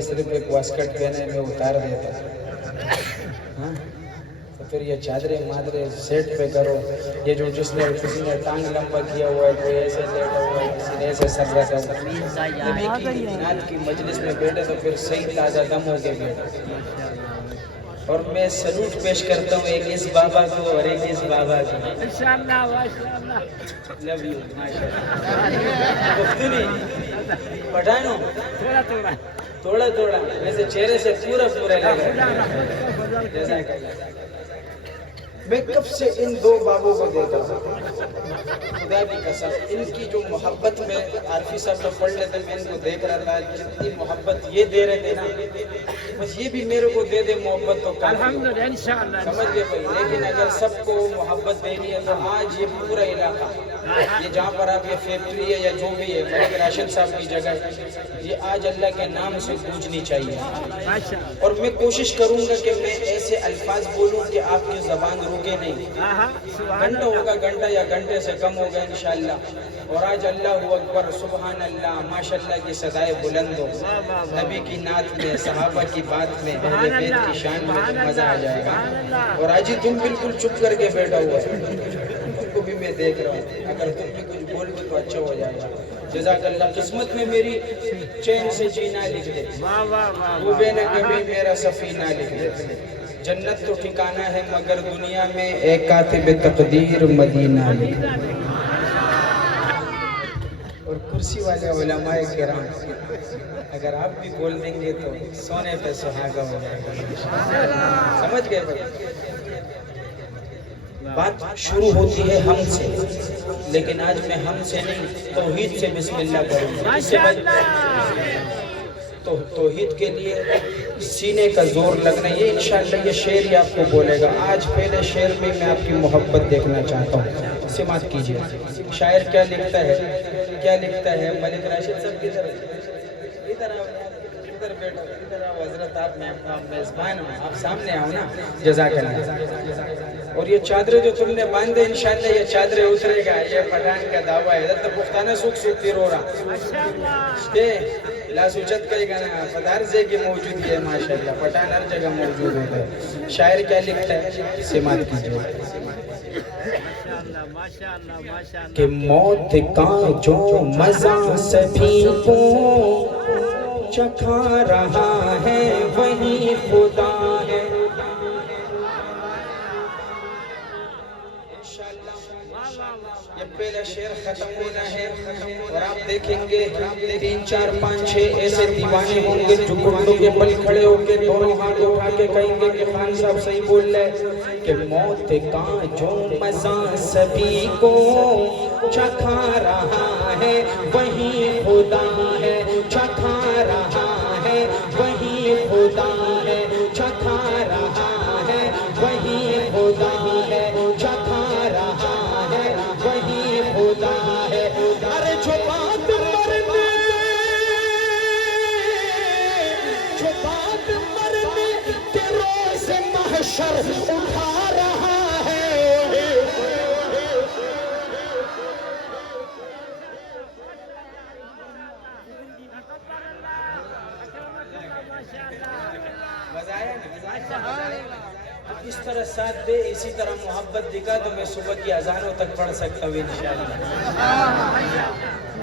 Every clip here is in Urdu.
صرف ایک واسکٹ پہنے میں اتار دیتا ہاں تو پھر یہ چادریں مادریں سیٹ پہ کرو. یہ جو جس نے کسی نے ٹانگ لمبا کیا ہوا ہے, کوئی ایسے لیٹا ہوا ہے, کسی نے ایسے سر رکھا ہوا ہے, نبی کی نعت کی مجلس میں بیٹھے تو پھر صحیح تازہ دم ہو کے بیٹھے. اور میں سلوٹ پیش کرتا ہوں ایک اس بابا کو اور ایک اس بابا کو. انشاءاللہ ماشاءاللہ لو یو ماشاءاللہ. گفتگو نہیں پٹھانو تھوڑا تھوڑا ویسے چہرے سے پورا لگا. جزاک اللہ. میں کب سے ان دو بابوں کو دیکھا ہوں, خدا کی قسم. ان کی جو محبت میں عارفی صاحب جو پڑھ لیتے میں ان کو دیکھ رہا تھا, جتنی محبت یہ دے رہے تھے نا, بس یہ بھی میرے کو دے دے محبت تو الحمدللہ انشاءاللہ سمجھ گئے بھائی. لیکن اگر سب کو محبت دینی ہے تو آج یہ پورا علاقہ, یہ جہاں پر آپ یہ فیکٹری ہے یا جو بھی ہے ملک راشد صاحب کی جگہ ہے, یہ آج اللہ کے نام سے گونجنی چاہیے. اور میں کوشش کروں گا کہ میں ایسے الفاظ بولوں کہ آپ کی زبان رکے نہیں. گھنٹہ ہوگا, گھنٹہ یا گھنٹے سے کم ہوگا انشاءاللہ. اور آج اللہ اکبر سبحان اللہ ماشاءاللہ کی صدائے بلند ہو, نبی کی نعت میں, صحابہ کی بات میں, اہل بیت کی شان میں تو مزہ آ جائے گا. اور آج ہی تم بالکل چپ کر کے بیٹھا ہوا ہے, تم کو بھی میں دیکھ رہا ہوں, اگر تم بھی کچھ بول دو تو اچھا ہو جائے گا. جزاک اللہ. قسمت میں میری چین سے جینا لکھ دے, ڈوبے نہ کبھی میرا سفینہ لکھ دے. جنت تو ٹھکانہ ہے مگر دنیا میں ایک کاتب تقدیر مدینہ لکھ دے. اور کرسی والے علماء کرام اگر آپ بھی بول دیں گے تو سونے پہ سہاگا ہو جائے گا. سمجھ گئے بھائی. بات شروع ہوتی ہے ہم سے, لیکن آج میں ہم سے نہیں توحید سے بسم اللہ کروں گا. تو توحید کے لیے سینے کا زور لگنا, یہ انشاءاللہ یہ شعر ہی آپ کو بولے گا. آج پہلے شعر میں میں آپ کی محبت دیکھنا چاہتا ہوں, سماعت کیجئے. شاعر کیا لکھتا ہے, کیا لکھتا ہے. ملک راشد صاحب کی طرف ادھر آؤ, ادھر بیٹھو, ادھر آؤ حضرت, آپ میزبان ہوں, آپ سامنے آؤ نا. جزاک اللہ. اور یہ چادریں جو تم نے باندھے انشاءاللہ یہ چادریں اترے گا, یہ پٹھان کا دعویٰ ہے. ادھر تو پختانہ سوکھ سوکھتی رو رہا لا سوچت کئی گانا پدار سے کی موجود ہے ماشاءاللہ. پٹھان ہر جگہ موجود ہوتا ہے. شاعر کیا لکھتا ہے, سماعت کیجئے. کہ موت کا جو مزہ سبھی کو چکھا رہا ہے وہی خدا ہے. یہ پہلا شعر ختم ہونا ہے, اور آپ دیکھیں گے 3 4 5 6 ایسے دیوانے ہوں گے جو گھٹنوں کے بل کھڑے ہو کے دونوں ہاتھ اٹھا کے کہیں گے کہ خان صاحب صحیح بول رہے, کہ موت کا جو مزہ سبھی کو چکھا رہا ہے وہی خدا ہے. چکھا رہا ہے وہی خدا ہے. چکھا رہا ہے وہی خدا ہے. چکھا رہا ہے وہی خدا ہے. ارے جو بات مرنے, جو بات مرنے کے روز محشر اٹھا رہا ہے. اس طرح ساتھ دے, اسی طرح محبت دکھا تو میں صبح کی اذانوں تک پڑھ سکتا ہوں انشاءاللہ.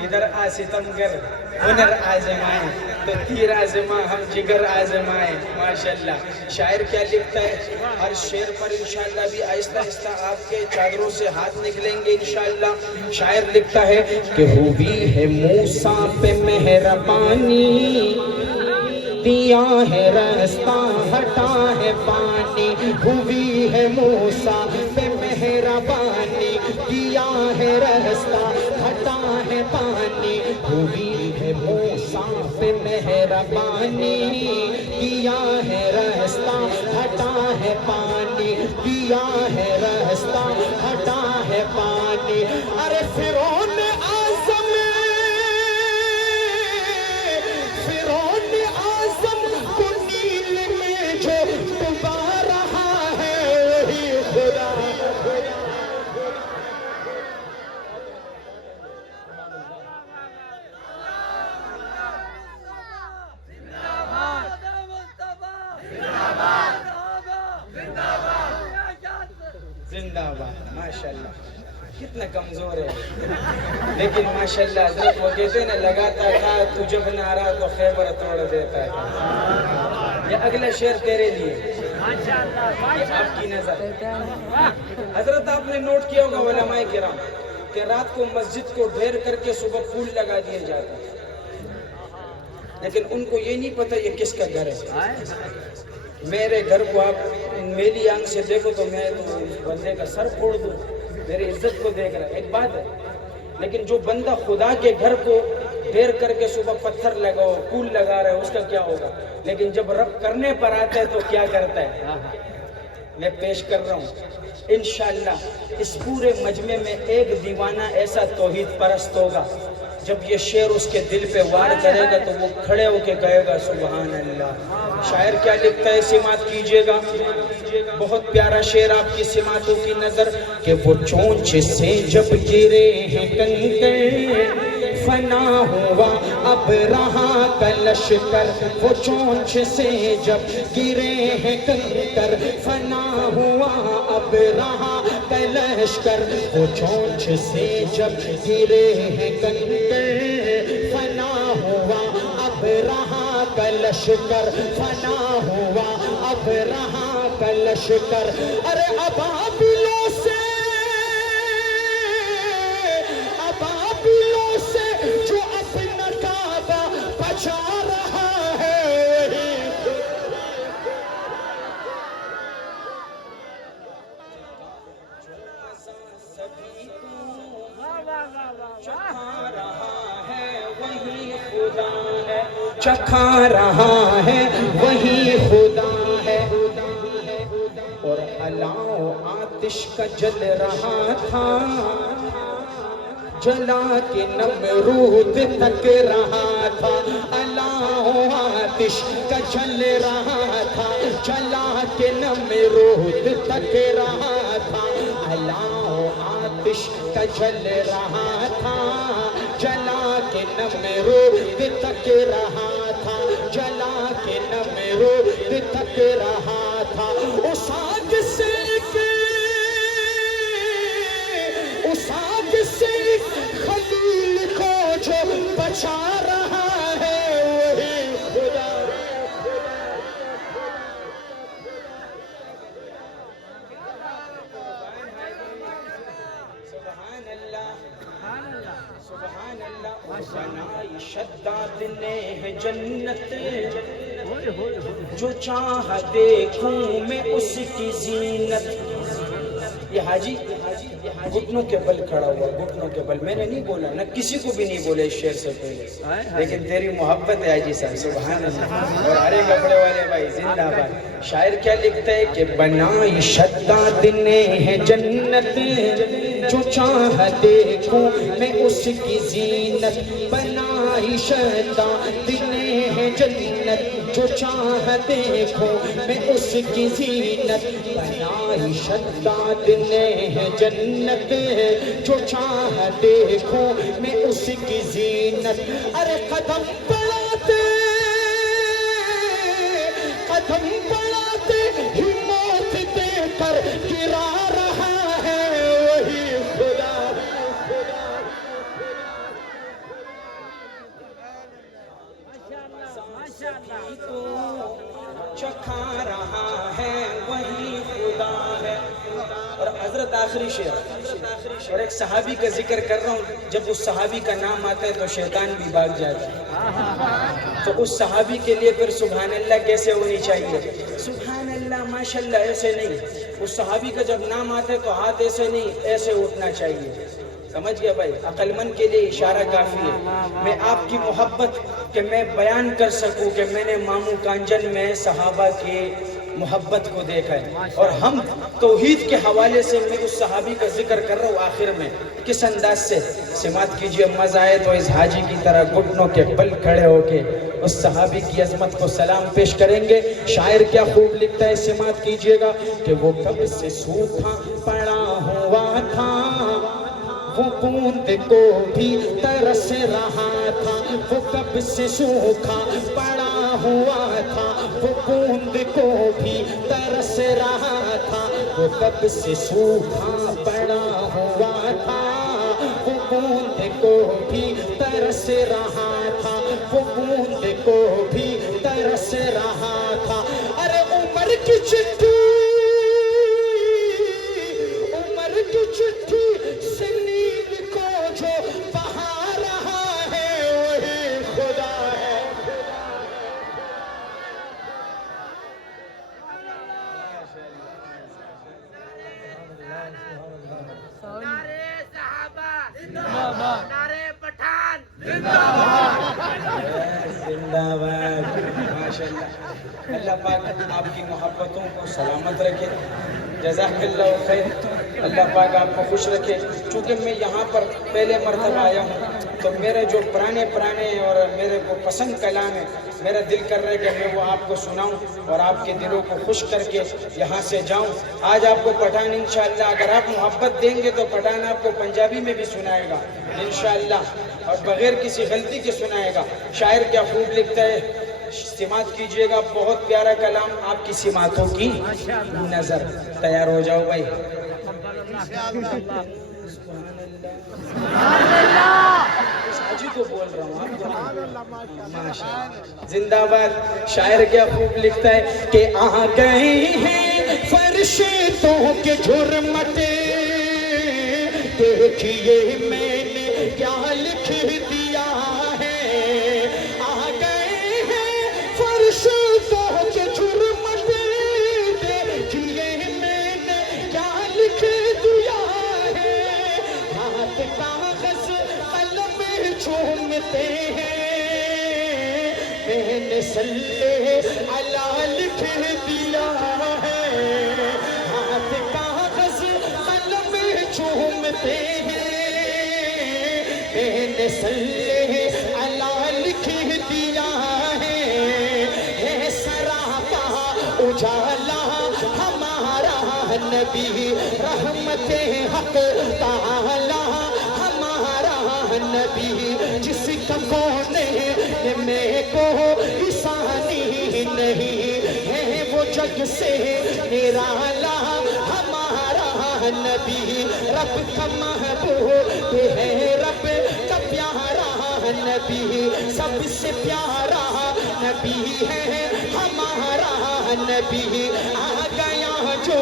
ادھر آ ستمگر ہنر آزمائے تو تیر آزما ہم جگر آزمائے ماشاءاللہ. شاعر کیا لکھتا ہے, ہر شعر پر انشاءاللہ بھی آہستہ آہستہ آپ کے چادروں سے ہاتھ نکلیں گے انشاءاللہ. شاعر لکھتا ہے کہ ہوئی ہے موسیٰ پہ مہربانی, دیا ہے رستہ ہٹا ہے پانی. ہوئی ہے موسیٰ پہ مہربانی, دیا ہے رستہ ہٹا ہے پانی. ہوئی ہے موسیٰ پہ مہربانی, دیا ہے رستہ ہٹا ہے پانی. دیا ہے رستہ ہٹا ہے پانی. ارے فرعون اعظم, فرعون اعظم کو نیل میں جو ڈبا رہا ہے وہی خدا. زندہ باد. ماشاءاللہ کتنا کمزور ہے لیکن ماشاءاللہ حضرت وہ کہتے ہیں نا لگاتا تھا تو جب نعرہ تو خیبر توڑ دیتا تھا. یہ اگلا شعر تیرے لیے یہ آپ کی نظر. حضرت آپ نے نوٹ کیا ہوگا علماء کرام کہ رات کو مسجد کو ڈھیر کر کے صبح پھول لگا دیے جاتے ہیں لیکن ان کو یہ نہیں پتہ یہ کس کا گھر ہے. میرے گھر کو آپ میری آنکھ سے دیکھو تو میں تو بندے کا سر پھوڑ دوں. میری عزت کو دیکھ رہا ہے ایک بات ہے لیکن جو بندہ خدا کے گھر کو ڈھیر کر کے صبح پتھر لگاؤ پھول لگا رہا ہے اس کا کیا ہوگا. لیکن جب رب کرنے پر آتا ہے تو کیا کرتا ہے. میں پیش کر رہا ہوں انشاءاللہ اس پورے مجمع میں ایک دیوانہ ایسا توحید پرست ہوگا جب یہ شعر اس کے دل پہ وار کرے گا تو وہ کھڑے ہو کے کہے گا سبحان اللہ. شاعر کیا لکھتا ہے سماعت کیجئے گا. بہت پیارا شعر آپ کی سماعتوں کی نظر کہ وہ چونچ سے جب گرے ہیں کنکر فنا ہوا اب رہا کا لشکر. وہ چونچ سے جب گرے ہیں کنکر فنا ہوا اب رہا کا لشکر. وہ چونچ سے جب گرے ہیں کنکر فنا ہوا اب رہا کا لشکر. فنا ہوا اب رہا کا لشکر. ارے ابابیلوں سے جو اپنا کعبہ بچا رہا ہے سبھی چکھا رہا ہے وہی خدا ہے. چکھا رہا ہے وہی خدا ہے. اور الاؤ آتش کا جل رہا تھا جلا کے نمرود تک رہا تھا. الاؤ آتش کا جل رہا تھا جلا کے نمرود تک رہا تھا. الاؤ آتش کا جل رہا تھا جلا کے نمرود تک رہا تھا جلا کے نمرود تک رہا تھا. اس آگ سے خلیل کو جو بچا رہا ہے وہی خدا. سبحان اللہ سبحان اللہ. بنائی شداد نے ہے جنت جو چاہ دیکھوں میں اس کی زینت. یہ حاجی گھٹنوں کے بل کھڑا ہوا گھٹنوں کے بل. میں نے نہیں بولا نہ کسی کو بھی نہیں بولے اس شعر سے پہلے لیکن تیری محبت ہے حاجی صاحب. سبحان اللہ. اور ہرے کپڑے والے بھائی زندہ باد. شاعر کیا لکھتا ہے کہ بنائی شداد نے ہے جنت جو چاہ دیکھوں میں اس کی زینت. بنائی شداد نے ہے جنت جو چاہ دیکھوں میں اس کی زینت. بنائی شداد نے ہے جنت جو چاہ دیکھوں میں اس کی زینت. ارے قدم بڑھاتے ہی موت دے کر گرا رہا ہے وہی خدا. چکھا رہا ہے وہی خدا ہے. اور حضرت آخری شعر اور ایک صحابی کا ذکر کر رہا ہوں. جب اس صحابی کا نام آتا ہے تو شیطان بھی بھاگ جاتا ہے. تو اس صحابی کے لیے پھر سبحان اللہ کیسے ہونی چاہیے. سبحان اللہ ماشاءاللہ ایسے نہیں. اس صحابی کا جب نام آتا ہے تو ہاتھ ایسے نہیں ایسے اٹھنا چاہیے. سمجھ گیا بھائی. عقل مند کے لیے اشارہ کافی ہے. میں آپ کی محبت کہ میں بیان کر سکوں کہ میں نے ماموں کانجن میں صحابہ کی محبت کو دیکھا ہے. اور ہم توحید کے حوالے سے میں اس صحابی کا ذکر کر رہا ہوں. آخر میں کس انداز سے سماعت کیجئے. مزہ آئے تو اس حاجی کی طرح گھٹنوں کے بل کھڑے ہو کے اس صحابی کی عظمت کو سلام پیش کریں گے. شاعر کیا خوب لکھتا ہے سماعت کیجئے گا کہ وہ کب سے سوکھا پڑا ہوا تھا وہ بوند کو بھی ترس رہا تھا. وہ کب سے سوکھا پڑا ہوا تھا وہ بوند کو بھی ترس رہا تھا، وہ کب سے سوکھا پڑا ہوا تھا، وہ بوند کو بھی ترس رہا تھا، وہ بوند کو بھی ترس رہا تھا۔ ارے عمر کی چٹھی، عمر کی چٹھی سے نیل کو جو بہا رہا ہے وہی خدا ہے۔ نعرے صحابہ زندہ باد، نعرے پٹھان زندہ باد، زندہ باد۔ ماشاءاللہ، اللہ پاک آپ کی محبتوں کو سلامت رکھے، جزاک اللہ خیر، اللہ پاک آپ کو خوش رکھے۔ چونکہ میں یہاں پر پہلے مرتبہ آیا ہوں تو میرے جو پرانے اور میرے کو پسند کلام ہے، میرا دل کر رہا ہے کہ میں وہ آپ کو سناؤں اور آپ کے دلوں کو خوش کر کے یہاں سے جاؤں۔ آج آپ کو پٹھان انشاءاللہ اگر آپ محبت دیں گے تو پٹھان آپ کو پنجابی میں بھی سنائے گا انشاءاللہ، اور بغیر کسی غلطی کے سنائے گا۔ شاعر کیا خوب لکھتا ہے، سماعت کیجئے گا، بہت پیارا کلام آپ کی سماعتوں کی نظر۔ تیار ہو جاؤ بھائی۔ حاجی کو بول رہا ہوں آپ کو۔ زندہ باد۔ شاعر کیا خوب لکھتا ہے کہ آ گئے ہیں فرشتوں کے جھرمٹے، دیکھیے میں نے کیا لکھ دیا ہے۔ آ گئے ہیں فرشتوں کے جھرمٹے، دیکھیے میں نے کیا لکھ دیا ہے۔ ہاتھ کاغذ قلم چومتے ہیں، میں نے صلی علی لکھ دیا ہے۔ ہاتھ کاغذ قلم چومتے ہیں، میں نے صلی علی لکھ دیا ہے۔ سراپا اجالا ہمارا نبی، رحمت حق تعالی ہمارا نبی، جس کا کونے میں کوئی ثانی نہیں ہے، وہ جگ سے نرالا ہمارا نبی۔ رب کا محبوب ہے، رب کا پیارا نبی، سب سے پیارا نبی ہے ہمارا نبی۔ آ گیا جو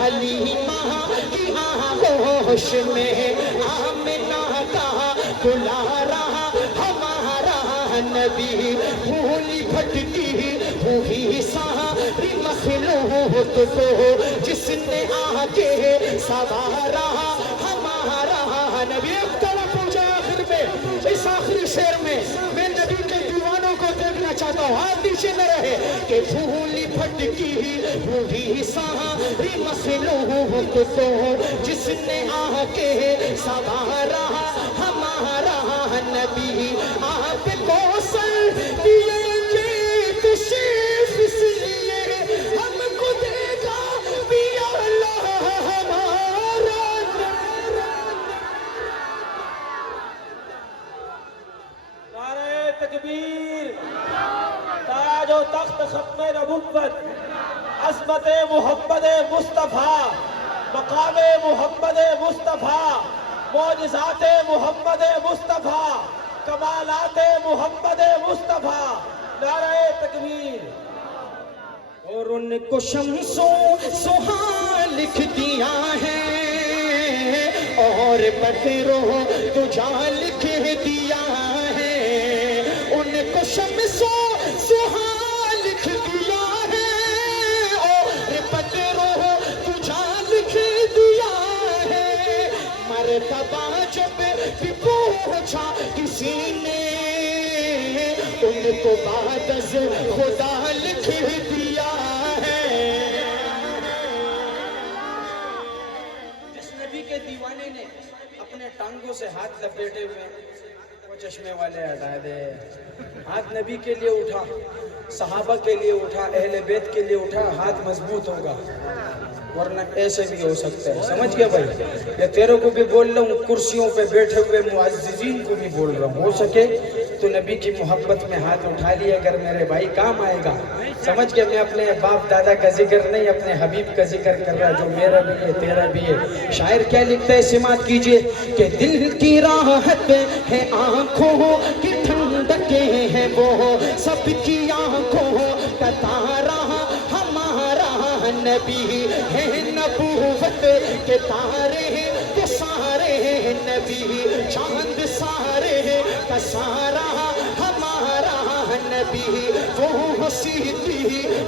حلیمہ کی آغوش میں، آمنہ کا دلارا ہمارا نبی۔ بھولی بھٹکی ہوئی ساری مخلوق کو، جس نے آگے سوارا ہمارا نبی۔ ایک طرف پہنچا آخر میں، اس آخری شعر میں میں نبی کے دیوانوں کو دیکھنا چاہتا ہوں، ہاتھ نیچے نہ رہے، کہ بھولی بھٹکی ہوئی ساری مخلوق کو، جس نے آگے سوارا ہمارا نبی۔ آپ کو سر دیے تشریف اس لیے ہم کو دے گا بھی اللہ ہمارا۔ نعرہ تکبیر، تاج و تخت ختم نبوت، عظمت محمد مصطفیٰ، مقام محمد مصطفیٰ، معجزات محمد مصطفیٰ، کمالات محمد مصطفیٰ۔ نعرہ تکبیر۔ اور ان کو شمسوں سہا لکھ دیا ہے، اور بدروں تجھا لکھ دیا ہے۔ ان کو شمسوں سہا لکھ دیا ہے، اور بدروں تجھا لکھ دیا ہے۔ مرتبہ جب بھی پوچھا کسی نے، ان کو بعد از خدا لکھ دیا ہے۔ جس نبی کے دیوانے نے اپنے ٹانگوں سے ہاتھ لپیٹے ہوئے، وہ چشمے والے ہٹا دے۔ ہاتھ نبی کے لیے اٹھا، صحابہ کے لیے اٹھا، اہل بیت کے لیے اٹھا، ہاتھ مضبوط ہوگا، ورنہ ایسے بھی ہو سکتا ہے۔ سمجھ گیا بھائی؟ یہ تیرے کو بھی بول رہا ہوں، کرسیوں پہ بیٹھے ہوئے معززین کو بھی بول رہا ہوں، ہو سکے تو نبی کی محبت میں ہاتھ اٹھا لیا اگر میرے بھائی کام آئے گا. سمجھ کے میں اپنے باپ دادا کا ذکر نہیں اپنے حبیب کا ذکر کر رہا جو میرا بھی ہے تیرا بھی ہے. شاعر کیا لکھتا ہے سماعت کیجئے کہ دل کی راحت ہے آنکھوں کی ٹھنڈکیں ہیں وہ سب کی آنکھوں کا تارا ہمارا نبی ہے. نبوت کے تارے کے سارے نبی چاند سارے کا سارا ہمارا نبی. وہ صدیق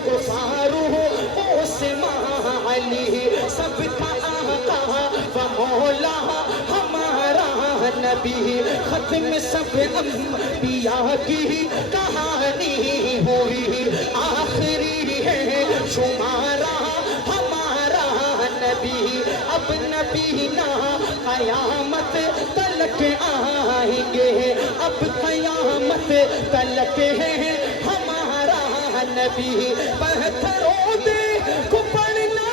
کو فاروق عثمان علی سب کا آقا و مولا ہمارا نبی. ختم سب انبیاء کی کہانی ہوئی آخری ہے شمارا ہمارا نبی. اب نبی نہ قیامت تلک آئیں گے اب قیامت تلک ہے ہمارا نبی. پتھروں دے کو پڑھنا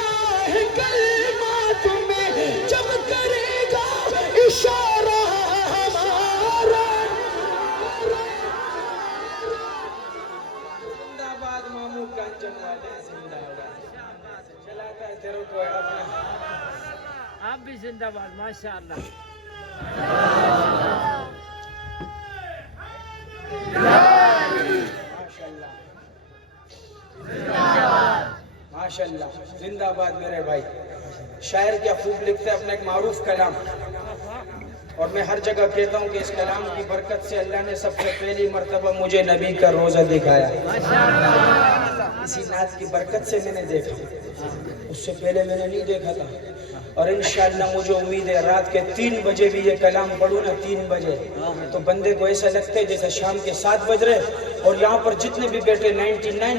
ہے کلمات میں جب کرے گا اشارہ ہمارا. زندہ باد مامو کانچن والے زندہ باد. چلاتا ہے تیرے کو اپنا. آپ بھی زندہ باد ماشاءاللہ. ماشاءاللہ زندہ باد میرے بھائی. شاعر کیا خوب لکھتا ہے اپنا ایک معروف کلام اور میں ہر جگہ کہتا ہوں کہ اس کلام کی برکت سے اللہ نے سب سے پہلی مرتبہ مجھے نبی کا روزہ دکھایا. اسی نعت کی برکت سے میں نے دیکھا اس سے پہلے میں نے نہیں دیکھا تھا. اور انشاءاللہ مجھے امید ہے رات کے 3 بجے بھی یہ کلام پڑھوں نا 3 بجے تو بندے کو ایسا لگتا ہے جیسے شام کے 7 بج رہے اور یہاں پر جتنے بھی بیٹھے 99